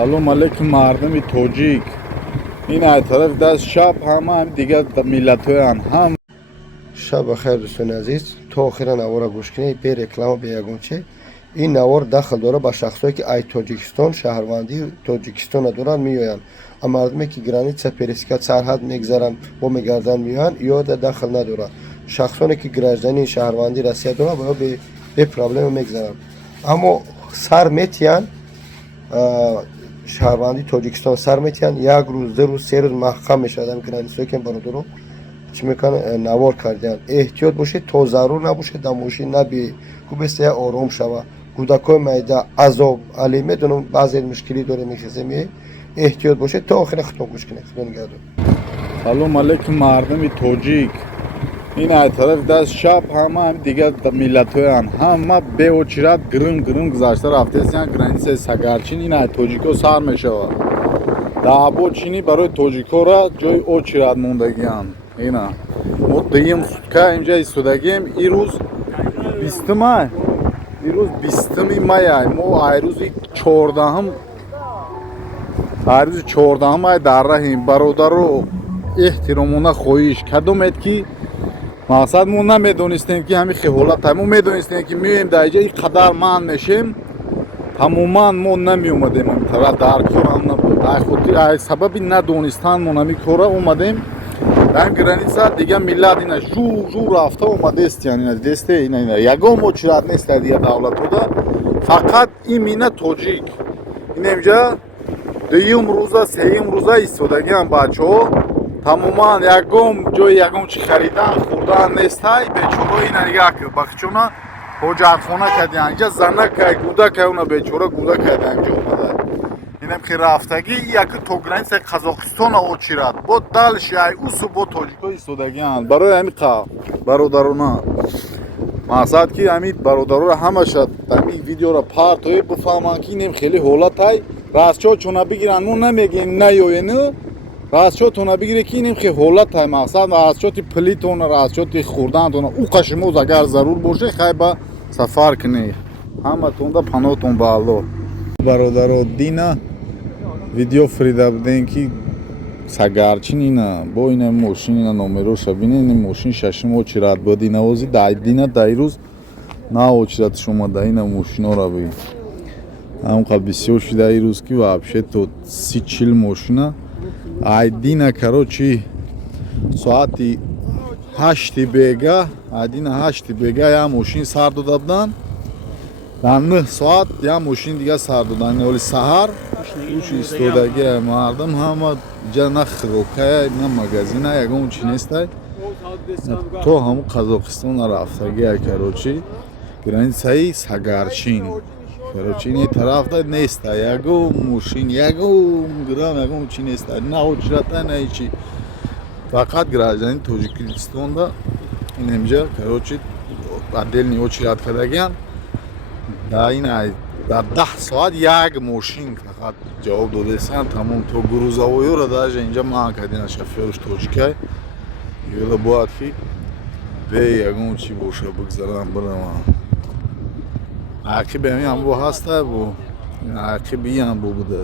салом алейкум мардами тоҷик. Ин ай тараф даст шаб ҳама дигар миллатҳоян ҳам. Шаба хайр дӯстони азиз, то охира навора гӯш кунед бе реклама бе ягонче. Ин навор дахл дора ба шахсое ки ай Тоҷикистон шаҳрвандии Тоҷикистона доранд меоянд. Мардуме ки граница пересекат сарҳад мегзаранд ва мегарданд меоянд ё дахл надорад. Шахсоне ки граждании шаҳрвандии Россия доранд ба бе проблема мегзаранд. Аммо сар метиянд шаҳрвандии Тоҷикистон сар метиянд, як рӯз, ду рӯз, се рӯз маҳкам мешавад. Границаҳое ки бародарон чӣ мекунанд, навор карданд. Эҳтиёт бошед, то зарур набошед дар мошин набиед, кӯбеста ором шава. Кӯдакҳои майда азоб алӣ медонам баъзе мушкилӣ дорем мехезем. Эҳтиёт бошед то охира хитоб гӯш кунед. Худо нигоҳдор. салом алейкум мардами тоҷик. Ин ай тараф даст шаб ҳама дигар миллатҳоян ҳама беочират гирим гузашта рафтаестиян границаи Сагарчин. Ин ай тоҷико сар мешавад. даъво чини барои тоҷикора ҷои очират мондагиян. Ина мо дуюм сутка инҷа истодагием. Ирӯз 20 май. Мо айрӯзи 14 ай дар раҳим. бародаро эҳтиромона хоҳиш кадомед ки мақсад мо намедонистем ки ҳамин ҳолат мо медонистем ки меоем дар иҷа ин қадар манъ мешем. тамоман мо намеомадем ҳамин тараф дар корам набуд. ай хотир ай сабаби надонистан мо ҳамин кора омадем. дар граница дигар миллат ина жур рафта омадестиян. ина десте ина ягон очират нест дигар давлатҳода. фақат имина тоҷик. ин инҷа дуюм рӯза сеюм рӯза истодагиам бачаҳо. тамоман ягон ҷои ягон чи харидан хӯрдан нестай. бечора ина нигах кӣ бахчона ҳоҷатхона кардиан. инҷа занакай гудакай уна бечора гудакайда инҷа омада. инам ки рафтагӣ як то границаи Қазоқистона очирад бо далши ай усу бо тоҷико истодагианд. барои ҳамин бародарона мақсад ки ҳамин бародароро ҳамаша ҳамин видеоро партои бифаҳманд ки инем хеле ҳолатай растчо чона бигиранд. мо намегем наёену растчо тона бигире ки инем хе ҳолатай. мақсад растчоти плитона растчоти хӯрдантона уқа шумоз агар зарур боше хай ба сафар кунед. ҳаматонда паноҳтон ба Аллоҳ. бародаро дина видео фирида будем ки Сагарчин ина бо ина мошин ина номероша бинед. ин мошин шашум очират буд инавози дина дайрӯз на очират шумада ина мошинора бигем. ҳамқа бисёр шуда ирӯз ки вообще то 30-40 мошина ай дина карочи соати 8 бега адина 8 бега я мошин сар дода буданд. дар 9 соат я мошин дига сар додан. оли саҳар уш истодаги мардум ҳама ҷа на хиробкая на магазина ягон чи нестай. то ҳамун Қазоқистона рафтагия карочи границаи Сагарчин. короче ин тарафда неста ягон мошин ягон грам ягон чи неста на очирата на ичи. фақат граждани Тоҷикистонда ин инҷа короче отдельни очират кардагиан. дар ин дар 10 соат як мошин фақат ҷавоб додастан тамом. то грузовойёро даже инҷа манъ кардина шофёрш тоҷикай. ёда бояд ки бе ягон чи боша бигзарам бирама. ақиби ҳамин бо ҳаста бо ақиби ам бо буда.